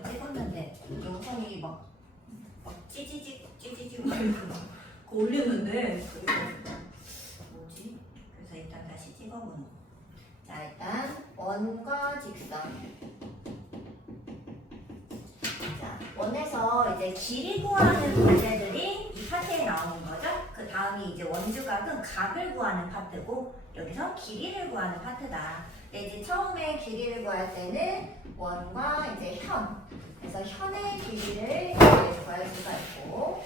이렇게 찍었는데 영상이 막 찌지직 막 이렇게 막 올리는데 뭐지? 그래서 일단 다시 찍어보는 거. 자, 일단 원과 직선. 자, 원에서 이제 길이 구하는 문제들이 이 파트에 나오는 거죠. 그 다음이 이제 원주각은 각을 구하는 파트고 여기서 길이를 구하는 파트다. 근데 이제 처음에 길이를 구할 때는 원과 이제 현. 그래서 현의 길이를 이제 구할 수가 있고.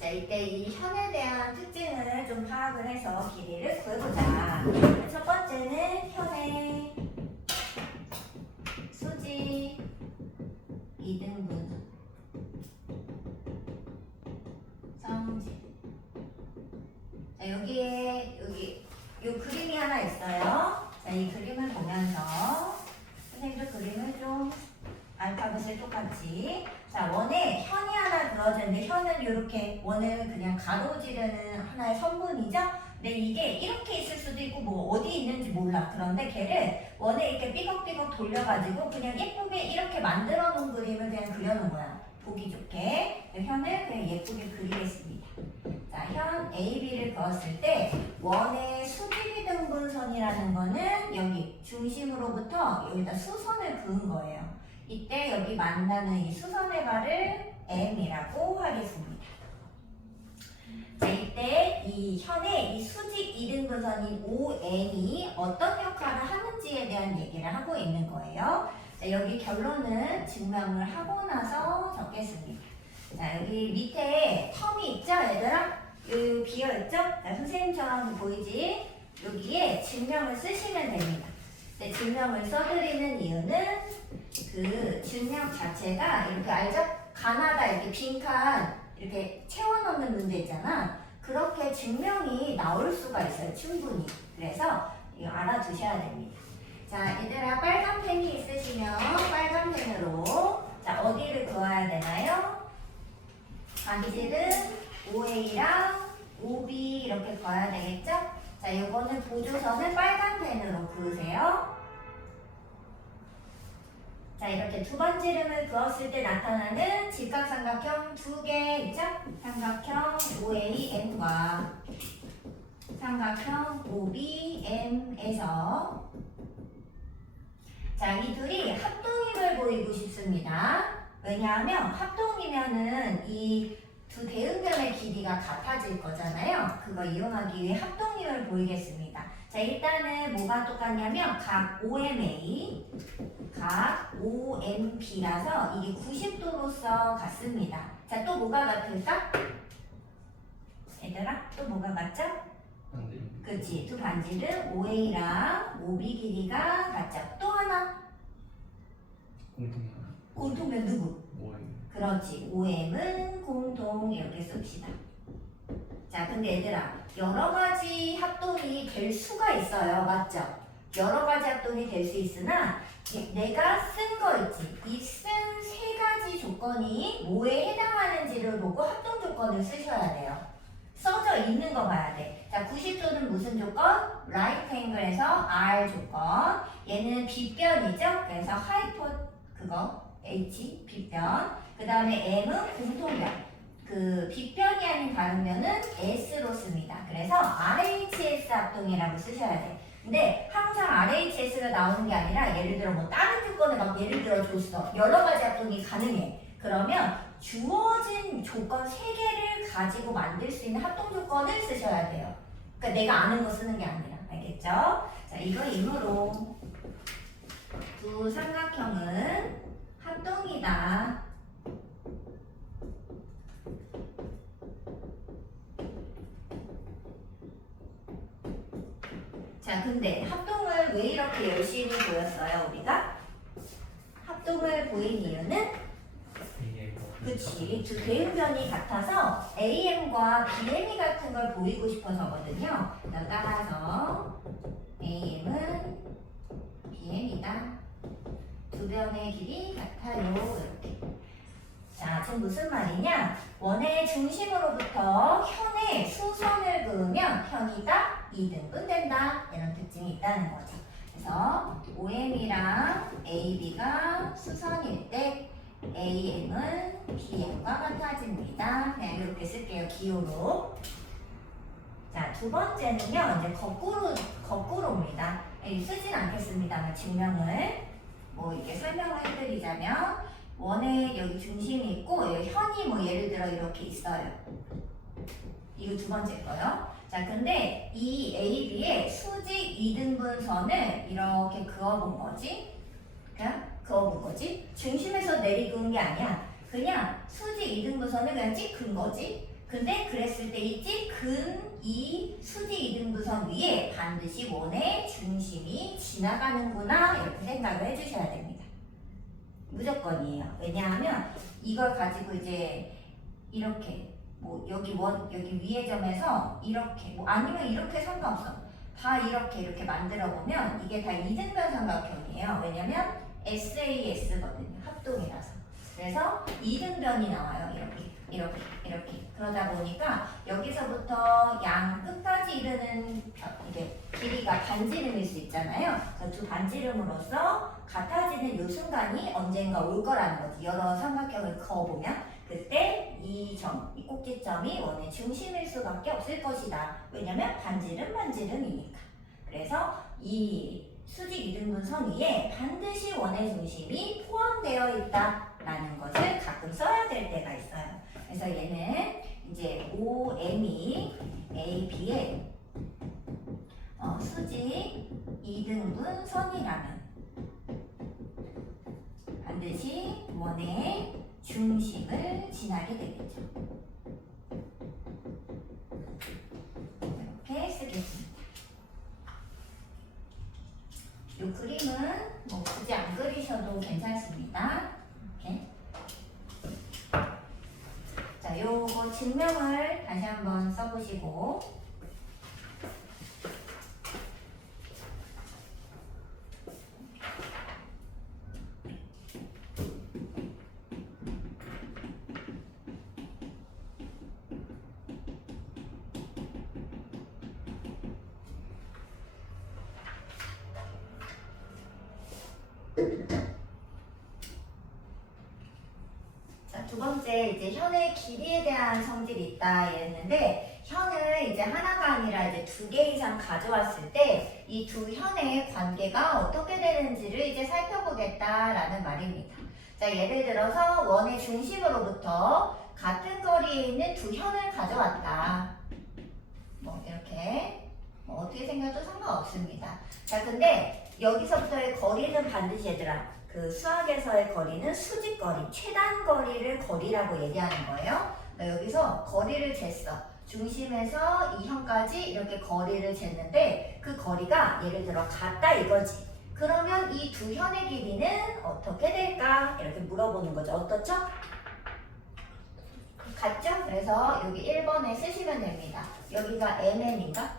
자, 이때 이 현에 대한 특징을 좀 파악을 해서 길이를 구해보자. 첫 번째는 현의 수직 이등분 성질. 자, 여기에 요 그림이 하나 있어요. 자, 이 그림을 보면서 선생님도 그림을 좀 알파벳을 똑같이. 자, 원에 현이 하나 그어졌는데 현은 이렇게 원을 그냥 가로지르는 하나의 선분이죠. 근데 이게 이렇게 있을 수도 있고 뭐 어디 있는지 몰라. 그런데 걔를 원에 이렇게 삐걱삐걱 돌려가지고 그냥 예쁘게 이렇게 만들어 놓은 그림을 그냥 그려놓은 거야. 보기 좋게. 현을 그냥 예쁘게 그리겠습니다. 자, 현 AB를 그었을 때 원의 수직이등분선이라는 거는 여기 중심으로부터 여기다 수선을 그은 거예요. 이때 여기 만나는 이 수선의 발을 M이라고 하겠습니다. 자, 이때 이 현의 이 수직 이등분선인 OM이 어떤 역할을 하는지에 대한 얘기를 하고 있는 거예요. 자, 여기 결론은 증명을 하고 나서 적겠습니다. 자, 여기 밑에 텀이 있죠, 얘들아? 여기 비어있죠? 자, 선생님처럼 보이지? 여기에 증명을 쓰시면 됩니다. 네, 증명을 써드리는 이유는 그 증명 자체가 이렇게 알죠? 가나다 이렇게 빈칸 이렇게 채워넣는 문제 있잖아. 그렇게 증명이 나올 수가 있어요, 충분히. 그래서 이거 알아두셔야 됩니다. 자, 얘들아 빨간 펜이 있으시면 빨간 펜으로 자, 어디를 그어야 되나요? 반지를 OA랑 OB 이렇게 그어야 되겠죠? 자, 요거는 보조선을 빨간 펜으로 그으세요. 자, 이렇게 두 번지름을 그었을 때 나타나는 직각삼각형 두 개 있죠? 삼각형 OAM과 삼각형 OBM에서 자, 이 둘이 합동임을 보이고 싶습니다. 왜냐하면 합동이면은 이 두 대응변의 길이가 같아질 거잖아요. 그거 이용하기 위해 합동임을 보이겠습니다. 자, 일단은 뭐가 똑같냐면 각 OMA, 각 OMB라서 이게 90도로서 같습니다. 자, 또 뭐가 같을까? 얘들아, 또 뭐가 같죠? 그치, 두 반지름 OA랑 OB 길이가 같죠. 또 하나 공통면 누구? 그렇지, OM은 공통 이렇게 씁시다. 자, 근데 얘들아 여러 가지 합동이 될 수가 있어요. 맞죠? 여러 가지 합동이 될 수 있으나 내가 쓴 거 있지. 이 쓴 세 가지 조건이 뭐에 해당하는지를 보고 합동 조건을 쓰셔야 돼요. 써져 있는 거 봐야 돼. 자, 90도는 무슨 조건? 라이트 앵글에서 R 조건. 얘는 빗변이죠? 그래서 하이포 그거 H 빗변. 그 다음에 M은 공통변. 그 빗변이 아닌 다른 면은 S로 씁니다. 그래서 RHS 합동이라고 쓰셔야 돼. 근데 항상 RHS가 나오는 게 아니라 예를 들어 뭐 다른 조건을 막 예를 들어 줬어. 여러 가지 합동이 가능해. 그러면 주어진 조건 3개를 가지고 만들 수 있는 합동 조건을 쓰셔야 돼요. 그러니까 내가 아는 거 쓰는 게 아니라. 알겠죠? 자, 이거 이므로 두 삼각형은 합동이다. 자, 근데 합동을 왜 이렇게 열심히 보였어요, 우리가? 합동을 보인 이유는 그치, 두 대응변이 같아서 AM과 BM이 같은 걸 보이고 싶어서거든요. 따라서 AM은 BM이다. 두 변의 길이 같아요. 이렇게. 자, 지금 무슨 말이냐? 원의 중심으로부터 현에 수선을 그으면 현이 딱 2등분 된다. 이런 특징이 있다는 거죠. 그래서 그래서 OM이랑 AB가 수선일 때 AM은 BM과 같아집니다. 그냥 이렇게 쓸게요. 기호로. 자, 두 번째는요. 이제 거꾸로입니다. 쓰진 않겠습니다만 증명을 뭐 이렇게 설명을 해드리자면 원에 여기 중심이 있고 여기 현이 뭐 예를 들어 이렇게 있어요. 이거 두 번째 거요. 자, 근데 이 AB의 수직 이등분선을 이렇게 그어본 거지. 그냥 그어본 거지. 중심에서 내리그은 게 아니야. 그냥 수직 이등분선을 그냥 찍은 거지. 근데 그랬을 때 이 찍은 이 수직 이등분선 위에 반드시 원의 중심이 지나가는구나 이렇게 생각을 해주셔야 됩니다. 무조건이에요. 왜냐하면 이걸 가지고 이제 이렇게 뭐 여기 위의 점에서 이렇게 뭐 아니면 이렇게 상관없어. 다 이렇게 만들어 보면 이게 다 이등변 삼각형이에요. 왜냐면 SAS거든요. 합동이라서. 그래서 이등변이 나와요. 이렇게. 그러다 보니까 여기서부터 양 끝까지 이르는 이게 길이가 반지름일 수 있잖아요. 그래서 두 반지름으로서 같아지는 이 순간이 언젠가 올 거라는 거지. 여러 삼각형을 그어보면 그때 이 꼭지점이 원의 중심일 수밖에 없을 것이다. 왜냐면 반지름이니까. 그래서 이 수직 이등분선 위에 반드시 원의 중심이 포함되어 있다라는 것을 가끔 써야 될 때가 있어요. 그래서 얘는 이제 OM이 AB의 수직 이등분선이라면 반드시 원의 중심을 지나게 되겠죠. 이렇게 쓰겠습니다. 이 그림은 뭐 굳이 안 그리셔도 괜찮습니다. 이렇게. 자, 요거 증명을 다시 한번 써보시고. 자, 두 번째 이제 현의 길이에 대한 성질이 있다 이랬는데 현을 이제 하나가 아니라 이제 두 개 이상 가져왔을 때 이 두 현의 관계가 어떻게 되는지를 이제 살펴보겠다라는 말입니다. 자, 예를 들어서 원의 중심으로부터 같은 거리에 있는 두 현을 가져왔다. 뭐 이렇게 뭐 어떻게 생각도 상관없습니다. 자, 근데 여기서부터의 거리는 반드시 얘들아 그 수학에서의 거리는 수직거리, 최단거리를 거리라고 얘기하는 거예요. 그러니까 여기서 거리를 쟀어. 중심에서 이 현까지 이렇게 거리를 쟀는데 그 거리가 예를 들어 같다 이거지. 그러면 이 두 현의 길이는 어떻게 될까? 이렇게 물어보는 거죠. 어떻죠? 같죠? 그래서 여기 1번에 쓰시면 됩니다. 여기가 MM인가?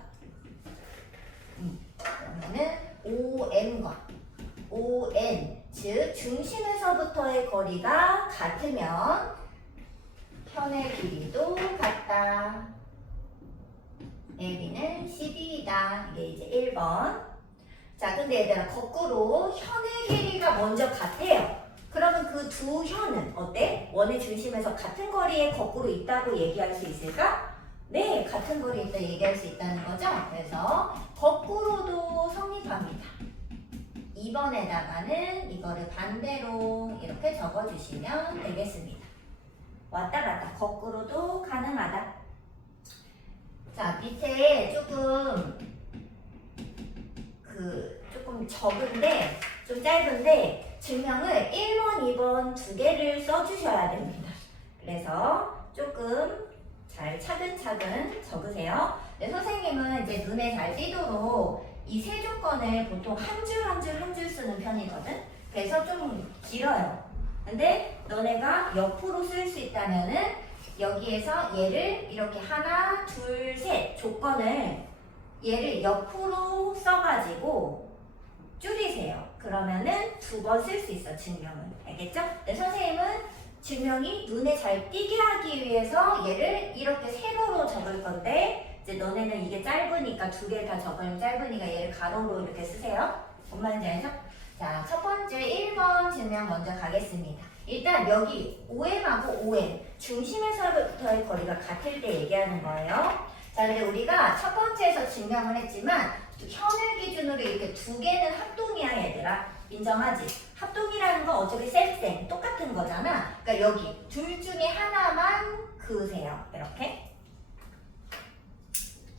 그러면은 OM과 ON 즉 중심에서부터의 거리가 같으면 현의 길이도 같다. AB는 12이다. 이게 이제 1번. 자, 근데 얘들아 거꾸로 현의 길이가 먼저 같아요. 그러면 그 두 현은 어때? 원의 중심에서 같은 거리에 거꾸로 있다고 얘기할 수 있을까? 네, 같은 거리에 있다 얘기할 수 있다는 거죠. 그래서 거꾸로도 성립합니다. 2번에다가는 이거를 반대로 이렇게 적어주시면 되겠습니다. 왔다 갔다 거꾸로도 가능하다. 자, 밑에 조금 적은데 좀 짧은데 증명을 1번, 2번 두 개를 써주셔야 됩니다. 그래서 조금 잘 차근차근 적으세요. 네, 선생님은 이제 눈에 잘 띄도록 이 세 조건을 보통 한 줄 쓰는 편이거든. 그래서 좀 길어요. 근데 너네가 옆으로 쓸 수 있다면은 여기에서 얘를 이렇게 하나, 둘, 셋 조건을 얘를 옆으로 써가지고 줄이세요. 그러면은 두 번 쓸 수 있어, 증명을. 알겠죠? 네, 선생님은 증명이 눈에 잘 띄게 하기 위해서 얘를 이렇게 세로로 적을 건데 이제 너네는 이게 짧으니까 두 개 다 적으면 짧으니까 얘를 가로로 이렇게 쓰세요. 뭔 말인지 알죠? 자, 첫 번째 1번 증명 먼저 가겠습니다. 일단 여기 OM하고 OM, 중심에서부터의 거리가 같을 때 얘기하는 거예요. 자, 근데 우리가 첫 번째에서 증명을 했지만 현을 기준으로 이렇게 두 개는 합동이야, 얘들아. 인정하지? 합동이라는 건 어차피 쌤 똑같은 거잖아. 그러니까 여기 둘 중에 하나만 그으세요. 이렇게.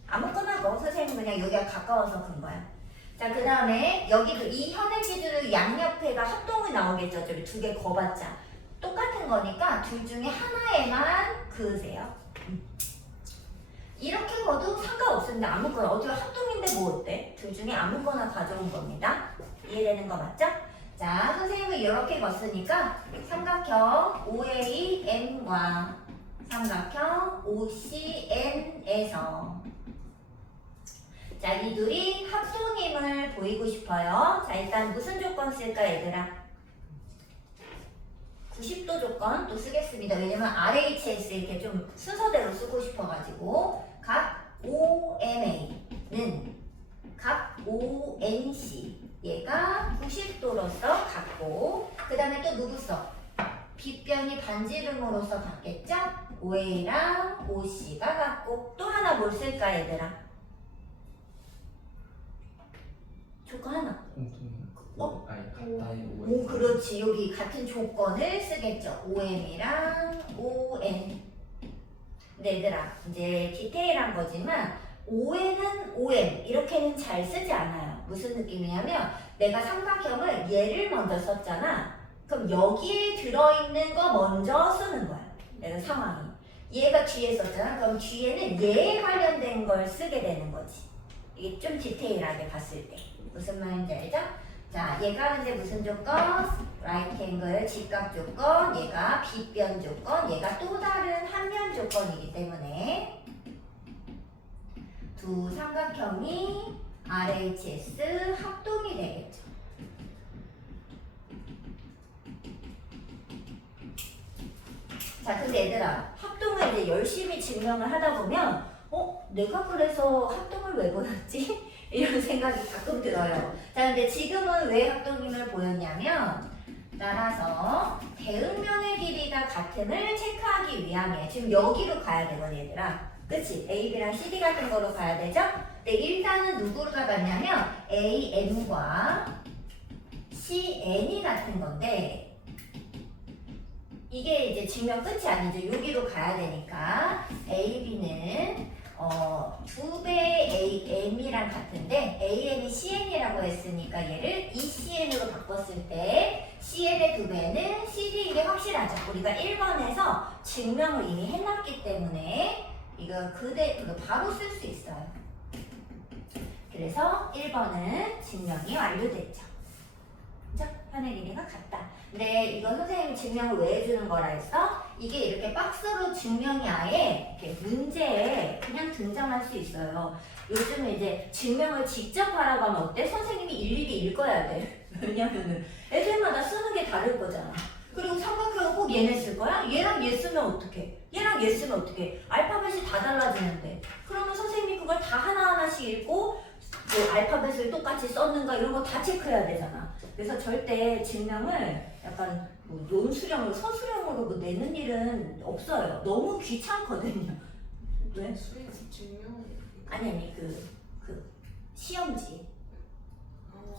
아무거나 넣어. 선생님 그냥 여기가 가까워서 그은 거야. 자, 그 다음에 여기도 이 현의 기준으로 양옆에가 합동이 나오겠죠. 어차피 두 개 거봤자. 똑같은 거니까 둘 중에 하나에만 그으세요. 이렇게 거도 상관없습니다. 아무거나. 어차피 합동인데 뭐 어때? 둘 중에 아무거나 가져온 겁니다. 이해되는 거 맞죠? 자, 선생님은 이렇게 걷으니까 삼각형 OAM과 삼각형 OCN에서 자, 이 둘이 합동임을 보이고 싶어요. 자, 일단 무슨 조건 쓸까, 얘들아? 90도 조건 또 쓰겠습니다. 왜냐면 RHS 이렇게 좀 순서대로 쓰고 싶어가지고 각 OMA는 각 ONC 얘가 90도로서 같고 그 다음에 또 누구 써? 빗변이 반지름으로서 같겠죠? OA랑 OC가 같고 또 하나 뭘 쓸까, 얘들아? 조건 하나. 오, 그렇지. 여기 같은 조건을 쓰겠죠. OM이랑 ON. 근데 얘들아, 이제 디테일한 거지만 ON은 OM 이렇게는 잘 쓰지 않아요. 무슨 느낌이냐면 내가 삼각형을 얘를 먼저 썼잖아. 그럼 여기에 들어있는 거 먼저 쓰는 거야. 내가 상황이. 얘가 뒤에 썼잖아. 그럼 뒤에는 얘에 관련된 걸 쓰게 되는 거지. 이게 좀 디테일하게 봤을 때. 무슨 말인지 알죠? 자, 얘가 근데 무슨 조건? 라이트 앵글 직각 조건, 얘가 빗변 조건, 얘가 또 다른 한면 조건이기 때문에 두 삼각형이 RHS 합동이 되겠죠. 자, 근데 얘들아, 합동을 이제 열심히 증명을 하다 보면 내가 그래서 합동을 왜 보였지? 이런 생각이 가끔 들어요. 자, 근데 지금은 왜 합동임을 보였냐면 따라서 대응면의 길이가 같음을 체크하기 위함이에요. 지금 여기로 가야 되거든, 얘들아. 그치? AB랑 CD 같은 거로 가야 되죠? 근데 일단은 누구가 같냐면 AM과 CN이 같은 건데 이게 이제 증명 끝이 아니죠. 여기로 가야 되니까 AB는 2배 AM이랑 같은데 AM이 CN이라고 했으니까 얘를 ECN으로 바꿨을 때 CN의 2배는 CD인 게 확실하죠. 우리가 1번에서 증명을 이미 해놨기 때문에 이거 바로 쓸 수 있어요. 그래서 1번은 증명이 완료됐죠. 그죠? 현의 길이가 같다. 근데 이거 선생님이 증명을 왜 해주는 거라 했어? 이게 이렇게 박스로 증명이 아예 이렇게 문제에 그냥 등장할 수 있어요. 요즘은 이제 증명을 직접 하라고 하면 어때? 선생님이 일일이 읽어야 돼. 왜냐면은 애들마다 쓰는 게 다를 거잖아. 그리고 삼각형은 꼭 얘네 쓸 거야? 얘랑 얘 쓰면 어떡해? 얘랑 얘 쓰면 어떡해? 알파벳이 다 달라지는데. 그러면 선생님이 그걸 다 하나하나씩 읽고 뭐 알파벳을 똑같이 썼는가 이런 거 다 체크해야 되잖아. 그래서 절대 증명을 약간 뭐 논수령으로 서술형으로 뭐 내는 일은 없어요. 너무 귀찮거든요. 왜? 수행 증명 아니 시험지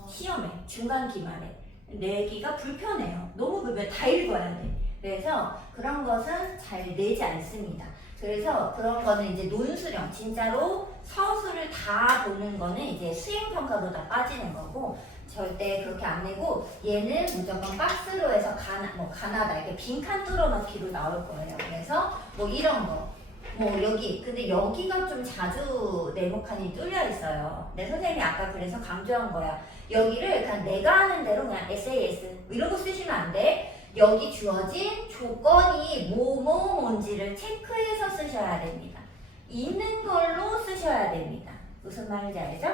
시험에 중간 기말에 내기가 불편해요. 너무 불편해. 다 읽어야 돼. 그래서 그런 것은 잘 내지 않습니다. 그래서 그런 거는 이제 논수령 진짜로 서술을 다 보는 거는 이제 수행평가로 다 빠지는 거고 절대 그렇게 안 내고 얘는 무조건 박스로 해서 가나다 이렇게 빈칸 뚫어넣기로 나올 거예요. 그래서 뭐 이런 거 여기 근데 여기가 좀 자주 네모칸이 뚫려 있어요. 근데 선생님이 아까 그래서 강조한 거야. 여기를 그냥 내가 하는 대로 그냥 SAS 이런 거 쓰시면 안 돼. 여기 주어진 조건이 뭔지를 체크해서 쓰셔야 됩니다. 있는 걸로 쓰셔야 됩니다. 무슨 말인지 알죠?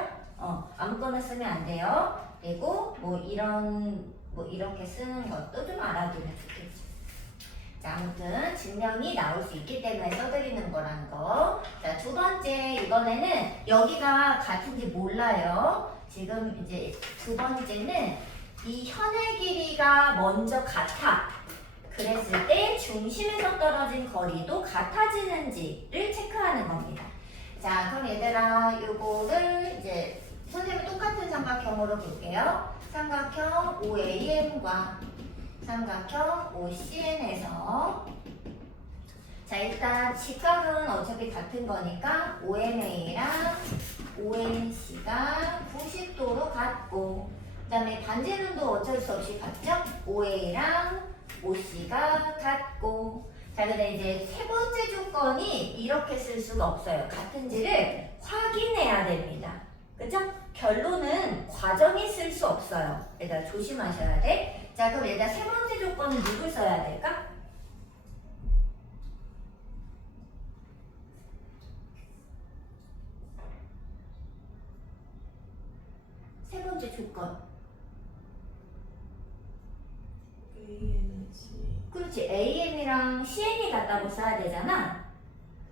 아무거나 쓰면 안 돼요. 그리고 이렇게 쓰는 것도 좀 알아두면 좋겠죠. 자, 아무튼 증명이 나올 수 있기 때문에 써드리는 거라는 거. 자, 두 번째 이번에는 여기가 같은지 몰라요. 지금 이제 두 번째는 이 현의 길이가 먼저 같아. 그랬을 때 중심에서 떨어진 거리도 같아지는지를 체크하는 겁니다. 자, 그럼 얘들아, 요거를 이제 선생님이 똑같은 삼각형으로 볼게요. 삼각형 OAM과 삼각형 OCN에서 자, 일단 직각은 어차피 같은 거니까 OMA랑 ONC가 90도로 같고, 그 다음에 반지름도 어쩔 수 없이 같죠? OA랑 OC가 같고. 자, 근데 이제 세 번째 조건이 이렇게 쓸 수가 없어요. 같은지를 확인해야 됩니다. 그죠? 결론은 과정이 쓸 수 없어요. 얘들아 조심하셔야 돼. 자, 그럼 얘들아 세 번째 조건은 누굴 써야 될까? 세 번째 조건. 그렇지. AM이랑 CN이 같다고 써야 되잖아.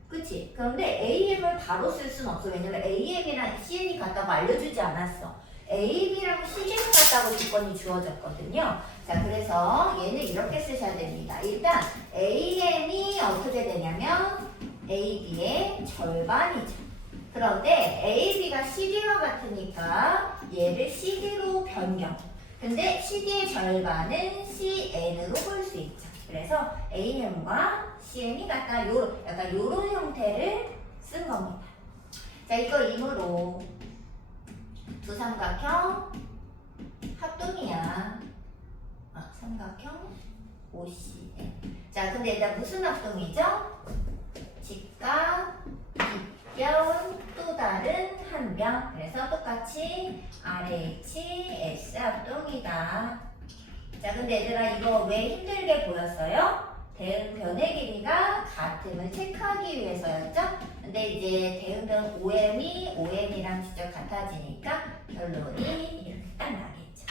그치? 그런데 AM을 바로 쓸 수는 없어. 왜냐면 AM이랑 CN이 같다고 알려주지 않았어. AB랑 CD가 같다고 조건이 주어졌거든요. 자, 그래서 얘는 이렇게 쓰셔야 됩니다. 일단 AM이 어떻게 되냐면 AB의 절반이죠. 그런데 AB가 CD와 같으니까 얘를 CD로 변경. 근데 CD의 절반은 CN으로 볼 수 있죠. 그래서 AM과 CN이 같다. 약간 요런 형태를 쓴 겁니다. 자, 이거 이므로 두 삼각형 합동이야. 삼각형 OCN. 자, 근데 일단 무슨 합동이죠? 직각, 빗변, 또 다른 한 변. 그래서 똑같이 RHS 합동이다. 자, 근데 얘들아 이거 왜 힘들게 보였어요? 대응변의 길이가 같음을 체크하기 위해서였죠? 근데 이제 대응변 OM이 OM이랑 직접 같아지니까 결론이 이렇게 딱 나겠죠.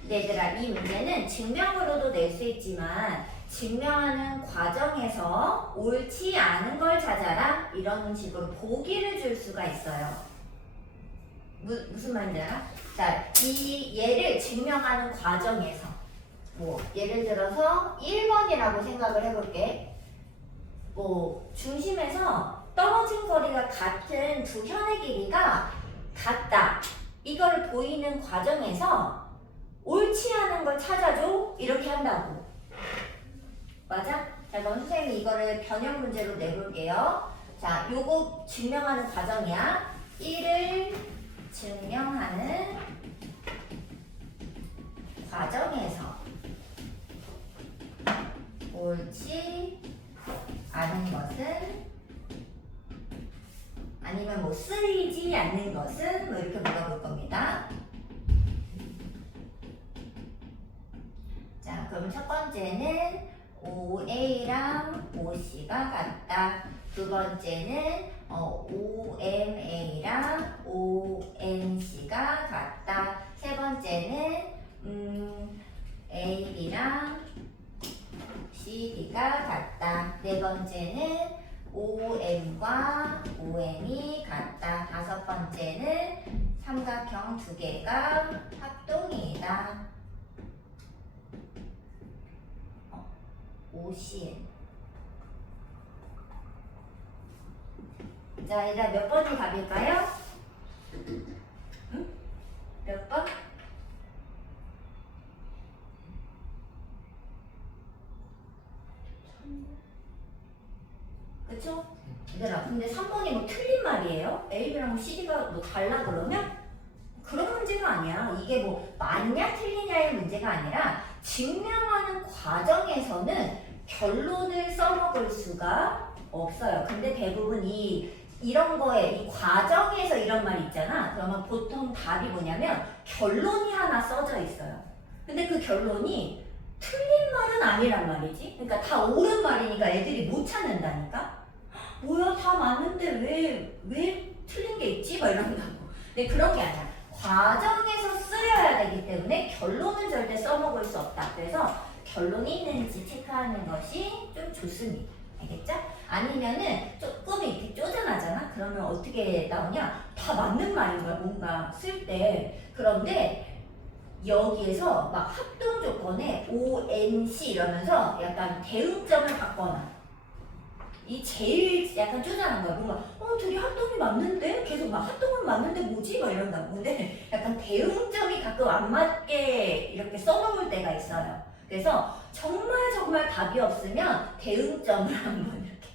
근데 얘들아 이 문제는 증명으로도 낼 수 있지만 증명하는 과정에서 옳지 않은 걸 찾아라 이런 식으로 보기를 줄 수가 있어요. 무슨 말인지 알아? 자, 이 얘를 증명하는 과정에서 뭐 예를 들어서 1번이라고 생각을 해볼게. 뭐 중심에서 떨어진 거리가 같은 두 현의 길이가 같다. 이걸 보이는 과정에서 옳지 않은 걸 찾아줘. 이렇게 한다고. 맞아? 자, 그럼 선생님이 이거를 변형 문제로 내볼게요. 자, 요거 증명하는 과정이야. 1을 증명하는 과정에서 옳지 않은 것은 아니면 뭐 쓰이지 않는 것은 뭐 이렇게 물어볼 겁니다. 자, 그럼 첫 번째는 OA랑 OC가 같다. 두 번째는 OMA랑 ONC가 같다. 세 번째는 AB랑 CD가 같다. 네 번째는 OM과 OM이 같다. 다섯 번째는 삼각형 두 개가 합동이다. OCN. 자, 얘들아 몇 번이 답일까요? 응? 몇 번? 그쵸? 얘들아 근데 3번이 뭐 틀린 말이에요? AB랑 CD가 뭐 달라 그러면? 그런 문제가 아니야. 이게 뭐 맞냐 틀리냐의 문제가 아니라 증명하는 과정에서는 결론을 써먹을 수가 없어요. 근데 대부분 이런 거에 이 과정에서 이런 말이 있잖아. 그러면 보통 답이 뭐냐면 결론이 하나 써져 있어요. 근데 그 결론이 틀린 말은 아니란 말이지. 그러니까 다 옳은 말이니까 애들이 못 찾는다니까. 뭐야 다 맞는데 왜 틀린 게 있지? 막 이런다고. 근데 그런 게 아니야. 과정에서 쓰여야 되기 때문에 결론은 절대 써먹을 수 없다. 그래서 결론이 있는지 체크하는 것이 좀 좋습니다. 알겠죠? 아니면은 조금 이렇게 쪼잔하잖아? 그러면 어떻게 나오냐? 다 맞는 말인 거야, 뭔가 쓸 때. 그런데 여기에서 막 합동 조건에 ONC 이러면서 약간 대응점을 바꿔놔. 이 제일 약간 쪼잔한 거야. 뭔가 둘이 합동이 맞는데? 계속 막 합동은 맞는데 뭐지? 막 이런다고. 근데 약간 대응점이 가끔 안 맞게 이렇게 써놓을 때가 있어요. 그래서 정말 답이 없으면 대응점을 한번 이렇게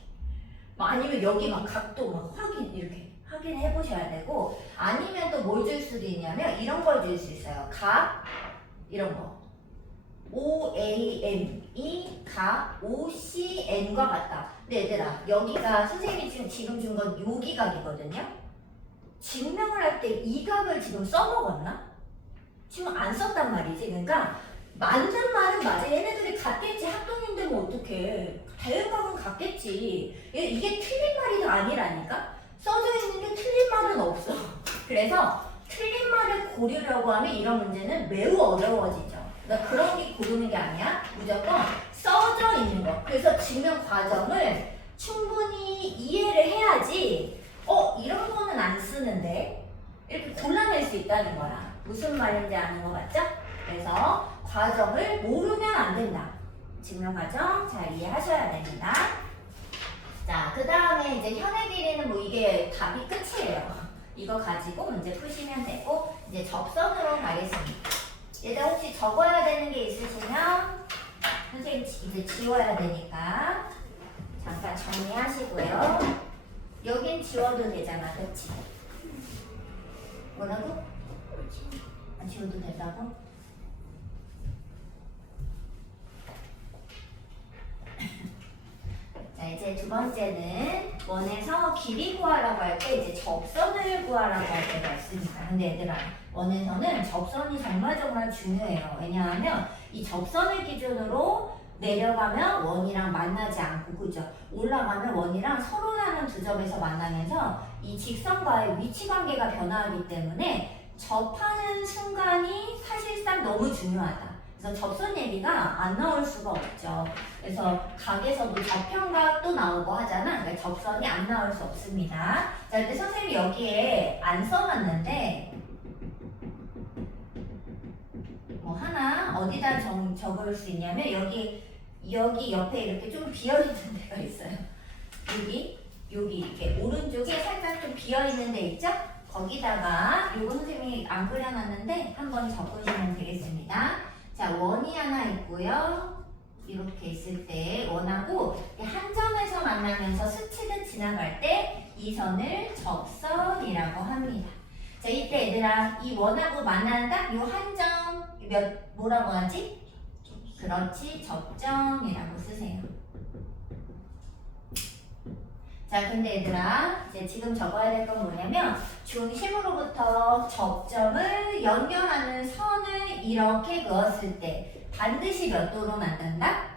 아니면 여기 막 각도 막 이렇게 확인해 보셔야 되고, 아니면 또 뭘 줄 수도 있냐면 이런 걸 줄 수 있어요. 각 이런 거 OAM이 각 OCN과 같다. 근데 얘들아, 여기가 선생님이 지금 준 건 여기 각이거든요. 증명을 할 때 이 각을 지금 써먹었나? 지금 안 썼단 말이지. 그러니까 맞는 말은 맞아. 얘네들이 같겠지. 합동인데 뭐 어떡해. 대응각은 같겠지. 이게 틀린 말이 다 아니라니까? 써져 있는 게 틀린 말은 없어. 그래서 틀린 말을 고르려고 하면 이런 문제는 매우 어려워지죠. 그러니까 그런 게 고르는 게 아니야. 무조건 써져 있는 거. 그래서 증명 과정을 충분히 이해를 해야지 이런 거는 안 쓰는데 이렇게 골라낼 수 있다는 거야. 무슨 말인지 아는 거 맞죠? 그래서 과정을 모르면 안 된다. 증명 과정 잘 이해하셔야 됩니다. 자, 그 다음에 이제 현의 길이는 뭐 이게 답이 끝이에요. 이거 가지고 문제 푸시면 되고, 이제 접선으로 가겠습니다. 얘들 혹시 적어야 되는 게 있으시면 선생님 이제 지워야 되니까 잠깐 정리하시고요. 여긴 지워도 되잖아, 그치? 뭐라고? 안 지워도 된다고? 자, 이제 두 번째는 원에서 길이 구하라고 할 때 이제 접선을 구하라고 할 때가 있습니다. 근데 얘들아, 원에서는 접선이 정말 중요해요. 왜냐하면 이 접선을 기준으로 내려가면 원이랑 만나지 않고, 그죠? 올라가면 원이랑 서로 다른 두 점에서 만나면서 이 직선과의 위치 관계가 변화하기 때문에 접하는 순간이 사실상 너무 중요하다. 그래서 접선 얘기가 안 나올 수가 없죠. 그래서 각에서도 접현각도 나오고 하잖아. 그러니까 접선이 안 나올 수 없습니다. 자, 근데 선생님이 여기에 안 써놨는데 뭐 하나 어디다 적을 수 있냐면 여기 옆에 이렇게 좀 비어있는 데가 있어요. 여기 이렇게 오른쪽에 살짝 좀 비어있는 데 있죠? 거기다가 요거 선생님이 안 그려놨는데 한번 적으시면 되겠습니다. 자, 원이 하나 있고요. 이렇게 있을 때 원하고 한 점에서 만나면서 스치듯 지나갈 때 이 선을 접선이라고 합니다. 자, 이때 얘들아, 이 원하고 만나는 딱 요 한 점 뭐라고 하지? 그렇지, 접점이라고 쓰세요. 자, 근데 얘들아, 이제 지금 적어야 될 건 뭐냐면 중심으로부터 접점을 연결하는 선을 이렇게 그었을 때 반드시 몇 도로 만든다?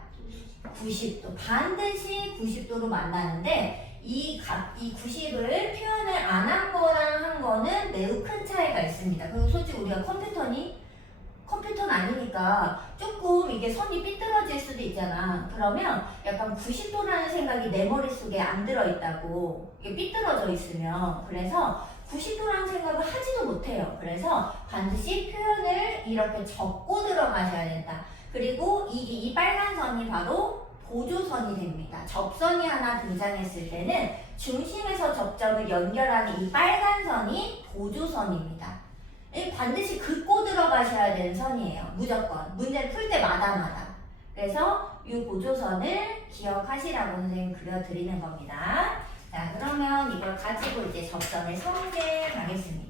90도. 반드시 90도로 만나는데 이 90을 표현을 안 한 거랑 한 거는 매우 큰 차이가 있습니다. 그리고 솔직히 우리가 컴퓨터는 아니니까 조금 이게 선이 삐뚤어질 수도 있잖아. 그러면 약간 90도라는 생각이 내 머릿속에 안 들어있다고. 이게 삐뚤어져 있으면. 그래서 90도라는 생각을 하지도 못해요. 그래서 반드시 표현을 이렇게 적고 들어가셔야 된다. 그리고 이 빨간 선이 바로 보조선이 됩니다. 접선이 하나 등장했을 때는 중심에서 접점을 연결하는 이 빨간 선이 보조선입니다. 반드시 긋고 들어가셔야 되는 선이에요. 무조건. 문제를 풀 때마다. 그래서 이 보조선을 기억하시라고 선생님 그려드리는 겁니다. 자, 그러면 이걸 가지고 이제 접선을 성게 가겠습니다.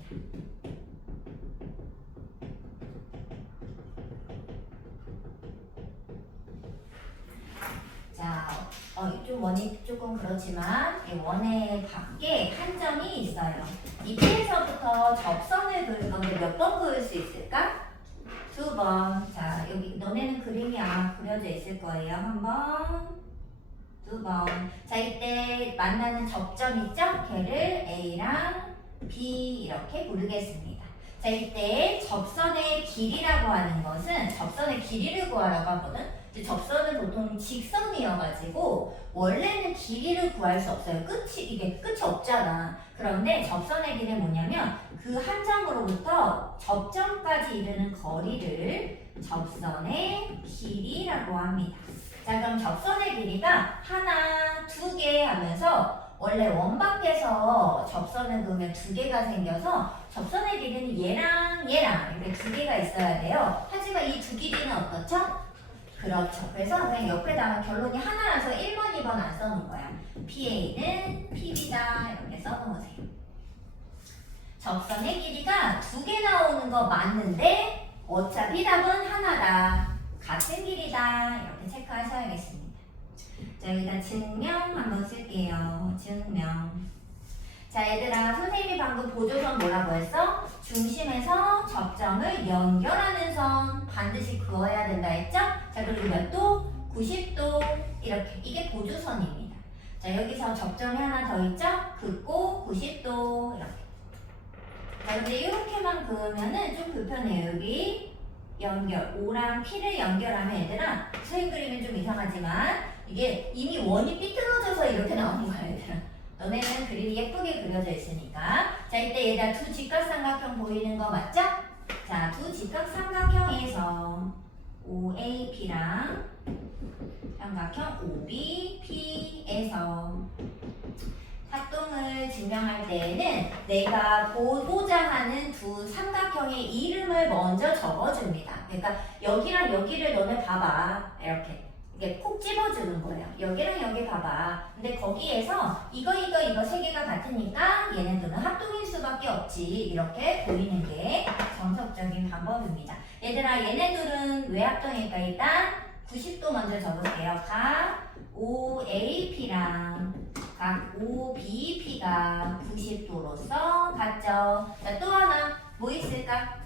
자, 좀 원이 조금 그렇지만 이 원의 밖에 한 점이 있어요. 이때에서부터 접선을 그릴 건데 몇 번 그릴 수 있을까? 2번. 자, 여기 너네는 그림이 아마 그려져 있을 거예요. 1번, 2번. 자, 이때 만나는 접점 있죠? 걔를 A랑 B 이렇게 부르겠습니다. 자, 이때 접선의 길이라고 하는 것은 접선의 길이를 구하라고 하거든. 이제 접선은 보통 직선이어가지고 원래는 길이를 구할 수 없어요. 이게 끝이 없잖아. 그런데 접선의 길이는 뭐냐면 그 한 점으로부터 접점까지 이르는 거리를 접선의 길이라고 합니다. 자, 그럼 접선의 길이가 하나, 두 개 하면서 원래 원박에서 접선을 그으면 두 개가 생겨서 접선의 길이는 얘랑 이렇게 두 개가 있어야 돼요. 하지만 이 두 길이는 어떻죠? 그렇죠. 그래서 그냥 옆에다가 결론이 하나라서 1번, 2번 안 써놓은 거야. PA는 PB다 이렇게 써놓으세요. 접선의 길이가 두 개 나오는 거 맞는데 어차피 답은 하나다. 같은 길이다. 이렇게 체크하셔야겠습니다. 자, 여기다 증명 한번 쓸게요. 증명. 자, 얘들아, 선생님이 방금 보조선 뭐라고 했어? 중심에서 접점을 연결하는 선 반드시 그어야 된다 했죠? 자, 그리고 몇 도? 90도. 이렇게. 이게 보조선입니다. 자, 여기서 접점이 하나 더 있죠? 긋고 90도. 이렇게. 자, 근데 이렇게만 그으면은 좀 불편해요. 여기 연결. O랑 P를 연결하면 얘들아, 선생님 그림은 좀 이상하지만 이게 이미 원이 삐뚤어져서 이렇게 나오는 거야, 얘들아. 너네는 그림이 예쁘게 그려져 있으니까. 자, 이때 얘들아 두 직각삼각형 보이는 거 맞죠? 자, 두 직각삼각형에서 OAP랑 삼각형 OBP에서 합동을 증명할 때에는 내가 보고자 하는 두 삼각형의 이름을 먼저 적어줍니다. 그러니까 여기랑 여기를 너네 봐봐. 이렇게. 이게 콕 집어주는 거예요. 여기랑 여기 봐봐. 근데 거기에서 이거 세 개가 같으니까 얘네들은 합동일 수밖에 없지. 이렇게 보이는 게 정석적인 방법입니다. 얘들아, 얘네들은 왜 합동일까? 일단 90도 먼저 적을게요. 각 OAP랑 각 OBP가 90도로서 같죠. 자, 또 하나 뭐 있을까?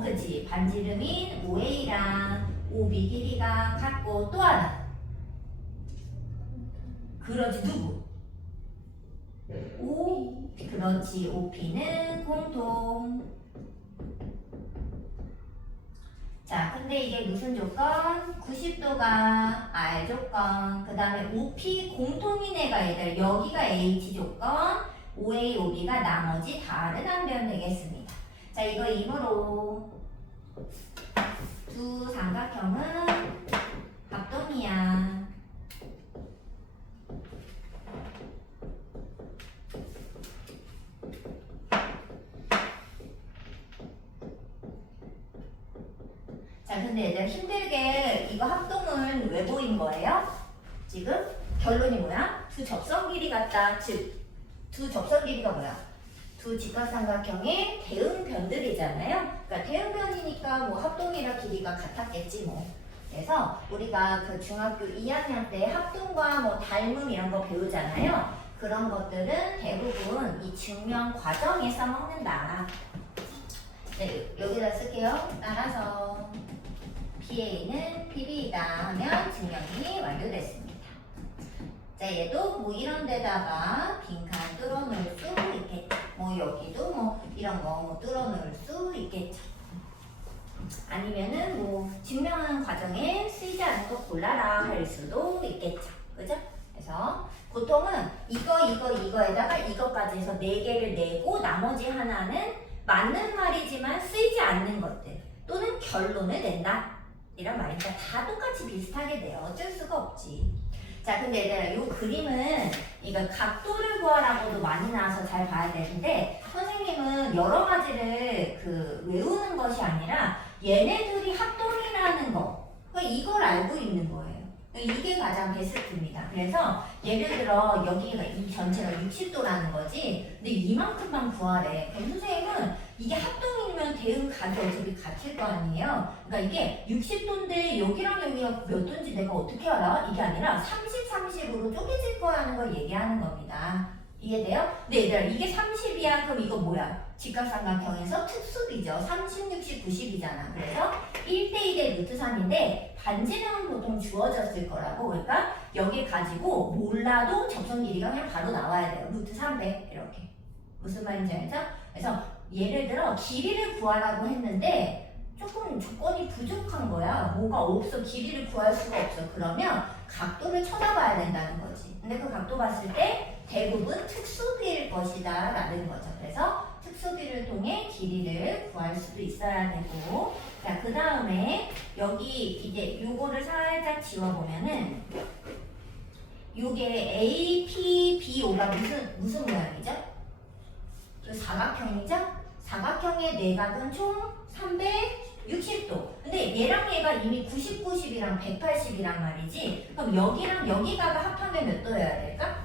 그치. 반지름인 OA랑 OB 길이가 같고 또 하나. 그렇지. 누구? O. 그렇지. OP는 공통. 자, 근데 이게 무슨 조건? 90도가 R 조건. 그 다음에 OP 공통인 애가 얘들. 여기가 H 조건. OA, OB가 나머지 다른 함변 되겠습니다. 자, 이거 이므로 두 삼각형은 합동이야. 자, 근데 얘들 힘들게 이거 합동을 왜 보인 거예요? 지금 결론이 뭐야? 두 접선 길이 같다. 즉, 두 접선 길이가 뭐야? 두 직각삼각형의 대응변들이잖아요. 그러니까 대응변이니까 뭐 합동이랑 길이가 같았겠지 뭐. 그래서 우리가 그 중학교 2학년 때 합동과 뭐 닮음 이런 거 배우잖아요. 그런 것들은 대부분 이 증명 과정에 써먹는다. 네, 여기다 쓸게요. 따라서 PA는 PB이다 하면 증명이 완료됐습니다. 자, 얘도 뭐 이런 데다가 빈칸 뚫어놓을 수 있겠죠. 뭐 여기도 뭐 이런 거 뭐 뚫어놓을 수 있겠죠. 아니면은 뭐 증명하는 과정에 쓰이지 않는 거 골라라 할 수도 있겠죠. 그죠? 그래서 보통은 이거에다가 이거까지 해서 4개를 내고 나머지 하나는 맞는 말이지만 쓰이지 않는 것들 또는 결론을 낸다. 이런 말이니까 다 똑같이 비슷하게 돼요. 어쩔 수가 없지. 자, 근데 얘들아, 이 그림은 이거 각도를 구하라고도 많이 나와서 잘 봐야 되는데 선생님은 여러 가지를 외우는 것이 아니라 얘네들이 합동이라는 거, 이걸 알고 있는 거예요. 이게 가장 베스트입니다. 그래서 예를 들어 여기가 이 전체가 60도라는 거지. 근데 이만큼만 구하래. 그럼 선생님은 이게 합동이면 대응 각이 어차피 같을 거 아니에요. 그러니까 이게 60도인데 여기랑 여기가 몇 도인지 내가 어떻게 알아? 이게 아니라 30, 30으로 쪼개질 거라는 걸 얘기하는 겁니다. 이해돼요? 네, 얘들아, 이게 30이야. 그럼 이거 뭐야? 직각삼각형에서 특수비죠. 30, 60, 90이잖아. 그래서 1대1의 루트 3인데 반지름은 보통 주어졌을 거라고. 그러니까 여기 가지고 몰라도 접선 길이가 그냥 바로 나와야 돼요. 루트 300 이렇게. 무슨 말인지 알죠? 그래서 예를 들어 길이를 구하라고 했는데 조금 조건이 부족한 거야. 뭐가 없어. 길이를 구할 수가 없어. 그러면 각도를 찾아봐야 된다는 거지. 근데 그 각도 봤을 때 대부분 특수비일 것이다 라는 거죠. 그래서 특수비를 통해 길이를 구할 수도 있어야 되고, 자, 그 다음에 여기 이제 요거를 살짝 지워보면은 요게 A, P, B, O가 무슨 모양이죠? 그 사각형이죠? 사각형의 내각은 총 360도. 근데 얘랑 얘가 이미 90, 90이랑 180이란 말이지. 그럼 여기랑 여기가 합하면 몇 도여야 될까?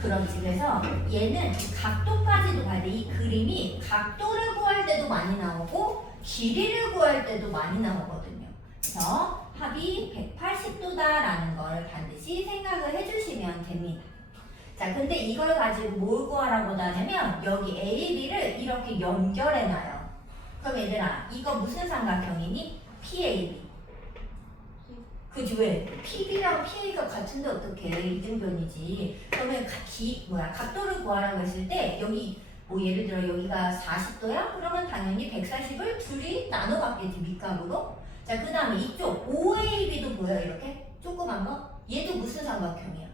그렇지. 그래서 얘는 각도까지도 봐야 돼. 이 그림이 각도를 구할 때도 많이 나오고 길이를 구할 때도 많이 나오거든요. 그래서 합이 180도다라는 걸 반드시 생각을 해주시면 됩니다. 자, 근데 이걸 가지고 뭘 구하라고 하냐면 여기 A, B를 이렇게 연결해놔요. 그럼 얘들아, 이거 무슨 삼각형이니? PAB. 그지? 왜? PB랑 PA가 같은데 어떻게 이등변이지? 그러면 각도를 구하라고 했을 때 여기 뭐 예를 들어 여기가 40도야? 그러면 당연히 140을 둘이 나눠 갖겠지, 밑각으로. 자, 그 다음에 이쪽 OAB도 보여, 이렇게? 조그만 거? 얘도 무슨 삼각형이야?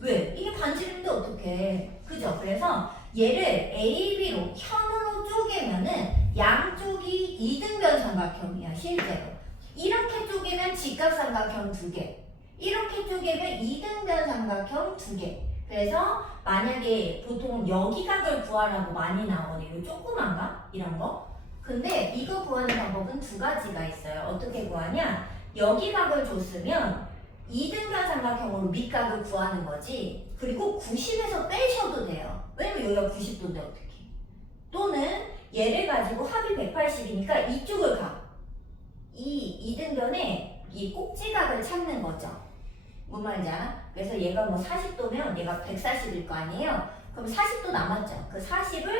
왜? 이게 반지름인데 어떡해. 그죠? 그래서 얘를 AB로 현으로 쪼개면은 양쪽이 이등변 삼각형이야, 실제로. 이렇게 쪼개면 직각삼각형 2개. 이렇게 쪼개면 이등변 삼각형 2개. 그래서 만약에 보통 여기각을 구하라고 많이 나오거든요. 조그만가? 이런 거. 근데 이거 구하는 방법은 2가지가 있어요. 어떻게 구하냐? 여기각을 줬으면 이등변 삼각형으로 밑각을 구하는 거지. 그리고 90에서 빼셔도 돼요. 왜냐면 여기가 90도인데 어떻게. 또는 얘를 가지고 합이 180이니까 이쪽을 가. 이 이등변에 이 꼭지각을 찾는 거죠. 뭔 말인지 알아? 그래서 얘가 뭐 40도면 얘가 140일 거 아니에요? 그럼 40도 남았죠. 그 40을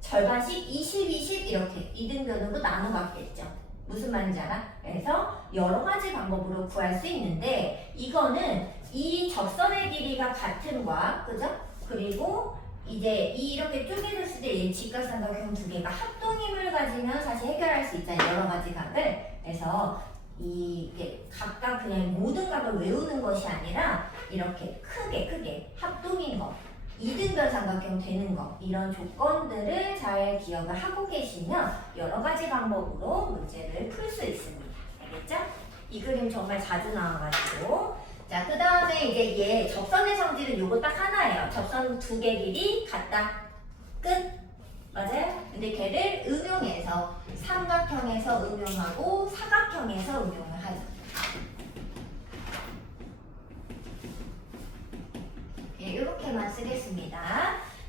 절반씩 20, 20 이렇게 이등변으로 나눠 갖겠죠. 무슨 말인지 알아? 그래서 여러 가지 방법으로 구할 수 있는데 이거는 이 접선의 길이가 같은 과, 그죠? 그리고 이제 이렇게 쪼개졌을 때 이 직각삼각형 2개가 합동힘을 가지면 사실 해결할 수 있잖아요. 여러 가지 각을. 그래서 이게 각각 그냥 모든 각을 외우는 것이 아니라 이렇게 크게 합동인 거, 이등변 삼각형 되는 거, 이런 조건들을 잘 기억을 하고 계시면 여러 가지 방법으로 문제를 풀 수 있습니다. 알겠죠? 이 그림 정말 자주 나와가지고. 자, 그 다음에 이제 얘 접선의 성질은 요거 딱 하나예요. 접선 2개 길이 같다. 끝. 맞아요? 근데 걔를 응용해서 삼각형에서 응용하고 사각형에서 응용을 하죠. 네, 이렇게만 쓰겠습니다.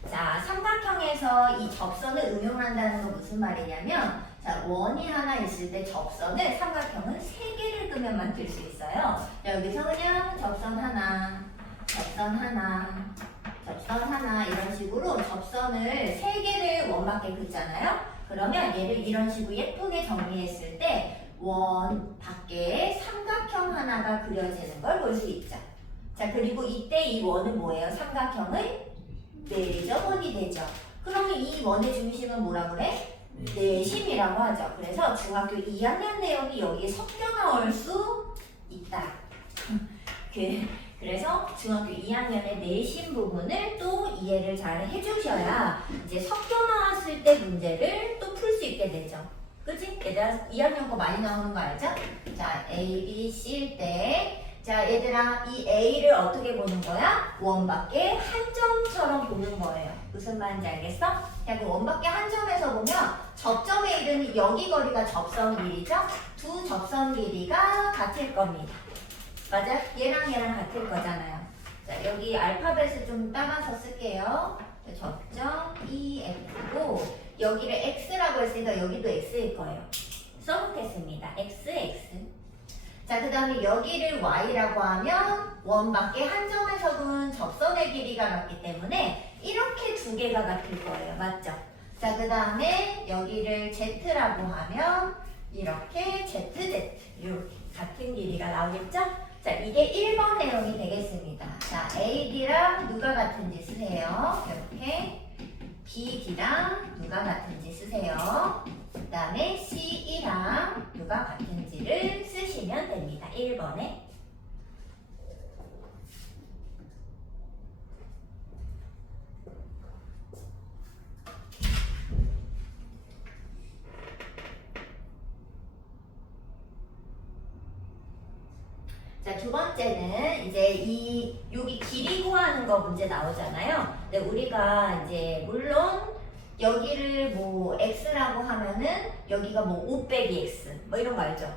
자, 삼각형에서 이 접선을 응용한다는 건 무슨 말이냐면, 자, 원이 하나 있을 때 접선을 삼각형은 3개를 끄면 만들 수 있어요. 자, 여기서 그냥 접선 하나, 접선 하나, 접선 하나 이런 식으로 접선을 3개를 원 밖에 긋잖아요. 그러면 얘를 이런 식으로 예쁘게 정리했을 때 원 밖에 삼각형 하나가 그려지는 걸 볼 수 있죠. 자, 그리고 이때 이 원은 뭐예요? 삼각형의 내접원이 되죠. 그러면 이 원의 중심은 뭐라 그래? 내심이라고 하죠. 그래서 중학교 2학년 내용이 여기에 섞여 나올 수 있다. 그래서 중학교 2학년의 내심 부분을 또 이해를 잘 해주셔야 이제 섞여 나왔을 때 문제를 또 풀 수 있게 되죠. 그치? 얘들아 2학년 거 많이 나오는 거 알죠? 자, A, B, C일 때 자, 얘들아 이 A를 어떻게 보는 거야? 원 밖에 한 점처럼 보는 거예요. 무슨 말인지 알겠어? 자, 그 원 밖에 한 점에서 보면 접점의 이름이 여기 거리가 접선 길이죠? 두 접선 길이가 같을 겁니다. 맞아? 얘랑 같을 거잖아요. 자, 여기 알파벳을 좀 따가서 쓸게요. 접점 EF고 여기를 X라고 했으니까 여기도 X일 거예요. 써놓겠습니다. X, X. 자, 그 다음에 여기를 Y라고 하면 원 밖에 한 점에서 본 접선의 길이가 같기 때문에 이렇게 2개가 같을 거예요. 맞죠? 자, 그 다음에 여기를 Z라고 하면 이렇게 ZZ 이렇게 같은 길이가 나오겠죠? 자, 이게 1번 내용이 되겠습니다. 자, AD랑 누가 같은지 쓰세요. 이렇게 BD랑 누가 같은지 쓰세요. 그 다음에 CE랑 W가 같은지를 쓰시면 됩니다. 1번에. 자, 두 번째는 이제 여기 길이 구하는 거 문제 나오잖아요. 근데 우리가 이제 물론 여기를 뭐 x라고 하면은 여기가 뭐 5 빼기 x 뭐 이런 거 알죠?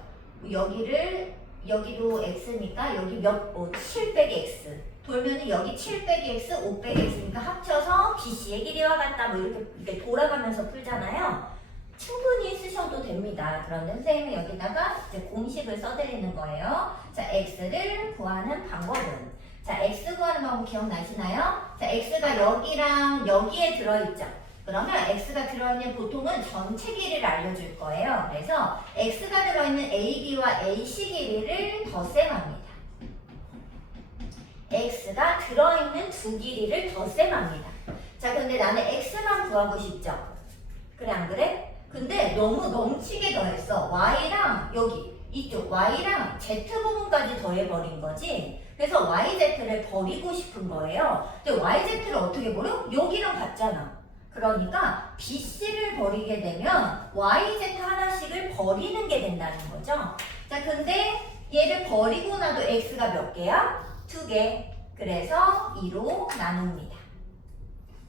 여기도 x니까 여기 7 빼기 x 돌면은 여기 7 빼기 x, 5 빼기 x니까 합쳐서 BC의 길이와 같다 뭐 이렇게 돌아가면서 풀잖아요. 충분히 쓰셔도 됩니다. 그런데 선생님이 여기다가 이제 공식을 써드리는 거예요. 자, x를 구하는 방법은, 자, x 구하는 방법 기억나시나요? 자, x가 여기랑 여기에 들어있죠. 그러면 x가 들어있는 보통은 전체 길이를 알려줄 거예요. 그래서 x가 들어있는 AB와 AC 길이를 덧셈합니다. x가 들어있는 두 길이를 덧셈합니다. 자, 근데 나는 x만 구하고 싶죠? 그래 안 그래? 근데 너무 넘치게 더했어. y랑 여기 이쪽 y랑 z 부분까지 더해버린 거지. 그래서 yz를 버리고 싶은 거예요. 근데 yz를 어떻게 버려? 여기랑 같잖아. 그러니까 BC를 버리게 되면 yz 하나씩을 버리는 게 된다는 거죠. 자, 근데 얘를 버리고 나도 x가 몇 개야? 2개. 그래서 2로 나눕니다.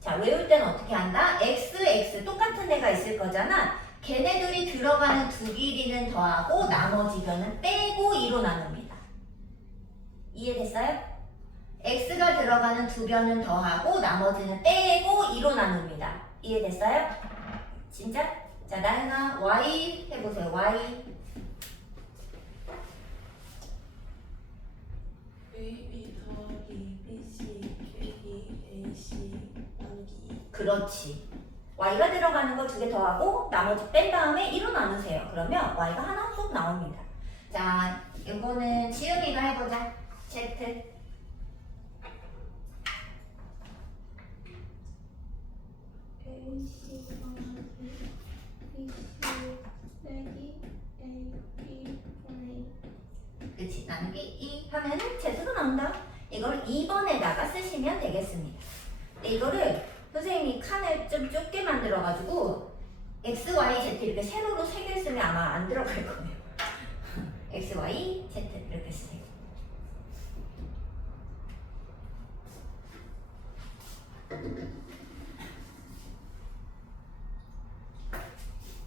자, 외울 때는 어떻게 한다? x 똑같은 애가 있을 거잖아. 걔네들이 들어가는 두 길이는 더하고 나머지 변은 빼고 2로 나눕니다. 이해됐어요? x가 들어가는 두 변은 더하고 나머지는 빼고 2로 나눕니다. 이해됐어요? 진짜? 자, 나연아 y 해보세요. y AB 더하기 BC 빼기 AC 나누기. 그렇지. y가 들어가는 거 두 개 더하고 나머지 뺀 다음에 2로 나누세요. 그러면 y가 하나 쏙 나옵니다. 자, 이거는 지은이가 해보자. Z AC 더하기 BC 빼기 AB Y. 그치, 나누기 2 하면은 Z가 나온다. 이걸 2번에다가 쓰시면 되겠습니다. 근데 이거를 선생님이 칸을 좀 좁게 만들어가지고 X, Y, Z 이렇게 세로로 3개 쓰면 아마 안 들어갈 거예요. X, Y, Z 이렇게 쓰세요.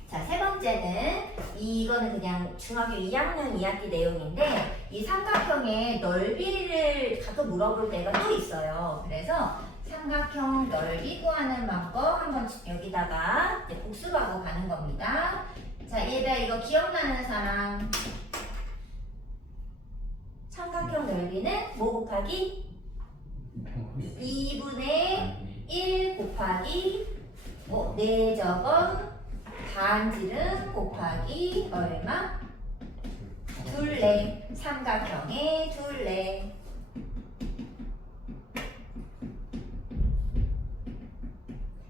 자, 세 번째는 이거는 그냥 중학교 2학년 2학기 내용인데 이 삼각형의 넓이를 가끔 물어볼 때가 또 있어요. 그래서 삼각형 넓이 구하는 방법 한번 여기다가 이제 복습하고 가는 겁니다. 자, 얘들아 이거 기억나는 사람? 삼각형 넓이는 뭐 곱하기? 2분의 1 곱하기 4제곱 반지름 곱하기 얼마? 둘레. 삼각형의 둘레.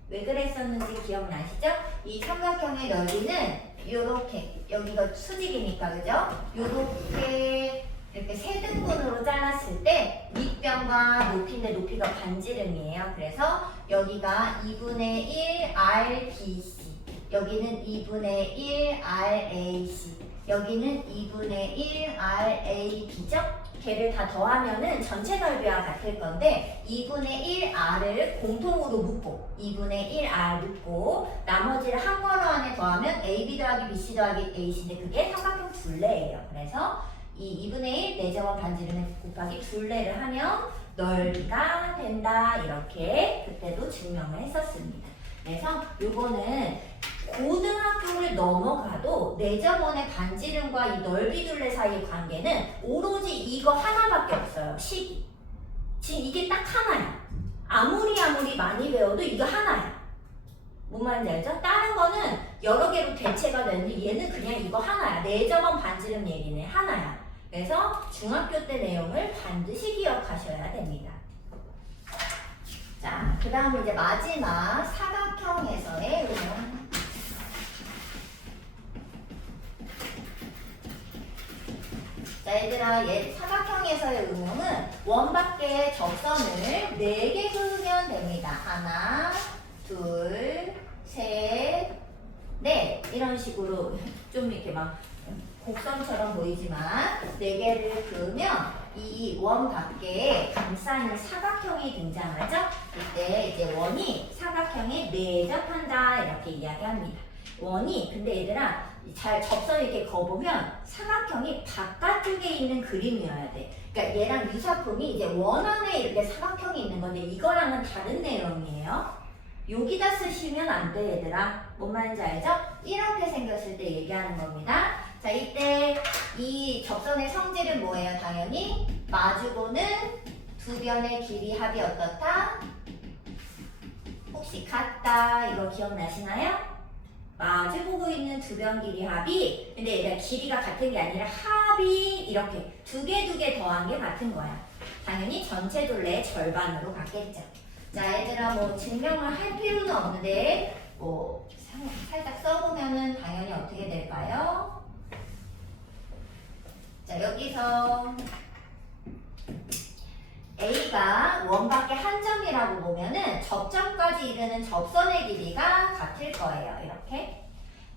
왜 그랬었는지 기억나시죠? 이 삼각형의 넓이는 요렇게, 여기가 수직이니까 그죠? 요렇게 이렇게 세 등분으로 잘랐을 때 밑변과 높이인데 높이가 반지름이에요. 그래서 여기가 2분의 1 RBC, 여기는 2분의 1 RAC, 여기는 2분의 1 RAB죠? 걔를 다 더하면은 전체 넓이와 같을 건데 2분의 1 R을 공통으로 묶고 2분의 1 R 묶고 나머지를 한 괄호 안에 더하면 AB 더하기 BC 더하기 AC인데 그게 삼각형 둘레예요. 그래서 이 2분의 1 4제곱 반지름 곱하기 둘레를 하면 넓이가 된다. 이렇게 그때도 증명을 했었습니다. 그래서 요거는 고등학교를 넘어가도 4점원의 반지름과 이 넓이 둘레 사이의 관계는 오로지 이거 하나밖에 없어요. 식이. 지금 이게 딱 하나야. 아무리 많이 배워도 이거 하나야. 뭔 말인지 알죠? 다른 거는 여러 개로 대체가 되는데 얘는 그냥 이거 하나야. 4점원 반지름 얘기네. 하나야. 그래서 중학교 때 내용을 반드시 기억하셔야 됩니다. 자, 그 다음 이제 마지막 사각형에서의 응용. 자, 얘들아, 얘 사각형에서의 응용은 원 밖에 접선을 4개 그으면 됩니다. 하나, 둘, 셋, 넷. 이런 식으로 좀 이렇게 막 곡선처럼 보이지만 4개를 그으면 이 원 밖에 감싸는 사각형이 등장하죠? 이때 이제 원이 사각형에 내접한다 이렇게 이야기합니다. 원이 근데 얘들아 잘 접선 이렇게 그어보면 사각형이 바깥쪽에 있는 그림이어야 돼. 그러니까 얘랑 유사품이 이제 원 안에 이렇게 사각형이 있는 건데 이거랑은 다른 내용이에요. 여기다 쓰시면 안 돼, 얘들아. 뭔 말인지 알죠? 이렇게 생겼을 때 얘기하는 겁니다. 자, 이때 이 접선의 성질은 뭐예요? 당연히 마주보는 두 변의 길이 합이 어떻다? 혹시 같다. 이거 기억나시나요? 마주보고 있는 두 변 길이 합이 근데 얘가 길이가 같은 게 아니라 합이 이렇게 두 개 더한 게 같은 거야. 당연히 전체 둘레의 절반으로 같겠죠. 자, 얘들아 뭐 증명을 할 필요는 없는데 뭐 살짝 써보면은 당연히 어떻게 될까요? 자, 여기서 A가 원 밖에 한 점이라고 보면은 접점까지 이르는 접선의 길이가 같을 거예요. 이렇게.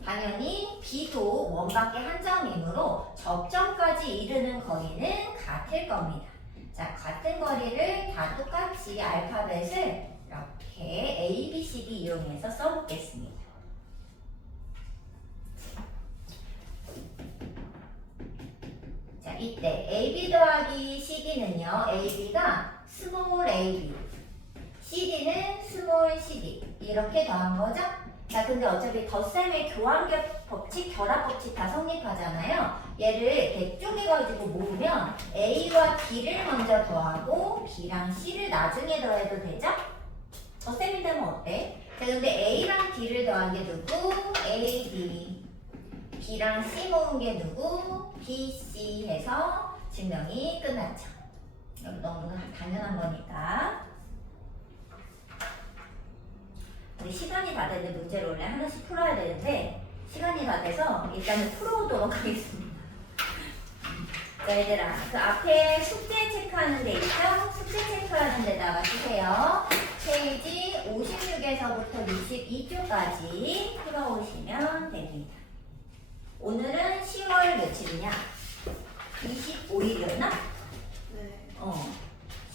당연히 B도 원 밖에 한 점이므로 접점까지 이르는 거리는 같을 겁니다. 자, 같은 거리를 다 똑같이 알파벳을 이렇게 A, B, C, D 이용해서 써보겠습니다. 자, 이때 AB 더하기 CD는요. AB가 스몰 AB, CD는 스몰 CD 이렇게 더한 거죠? 자, 근데 어차피 덧셈의 교환 법칙, 결합 법칙 다 성립하잖아요. 얘를 이렇게 쪼개가지고 모으면 A와 B를 먼저 더하고 B랑 C를 나중에 더해도 되죠? 덧셈이 되면 어때? 자, 근데 A랑 B를 더한 게 누구? A, B. B랑 C 모은 게 누구? B, C 해서 증명이 끝났죠. 너무 당연한 거니까. 근데 시간이 다 됐는데 문제를 원래 하나씩 풀어야 되는데 시간이 다 돼서 일단은 풀어오도록 하겠습니다. 자, 얘들아, 그 앞에 숙제 체크하는 데 있죠? 숙제 체크하는 데다가 쓰세요. 페이지 56에서부터 62쪽까지 풀어오시면 됩니다. 오늘은 10월 며칠이냐? 25일이었나? 네.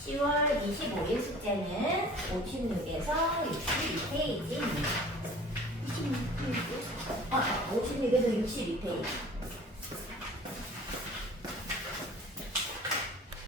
10월 25일 숙제는 56에서 62페이지입니다. 26페이지? 56에서 62페이지.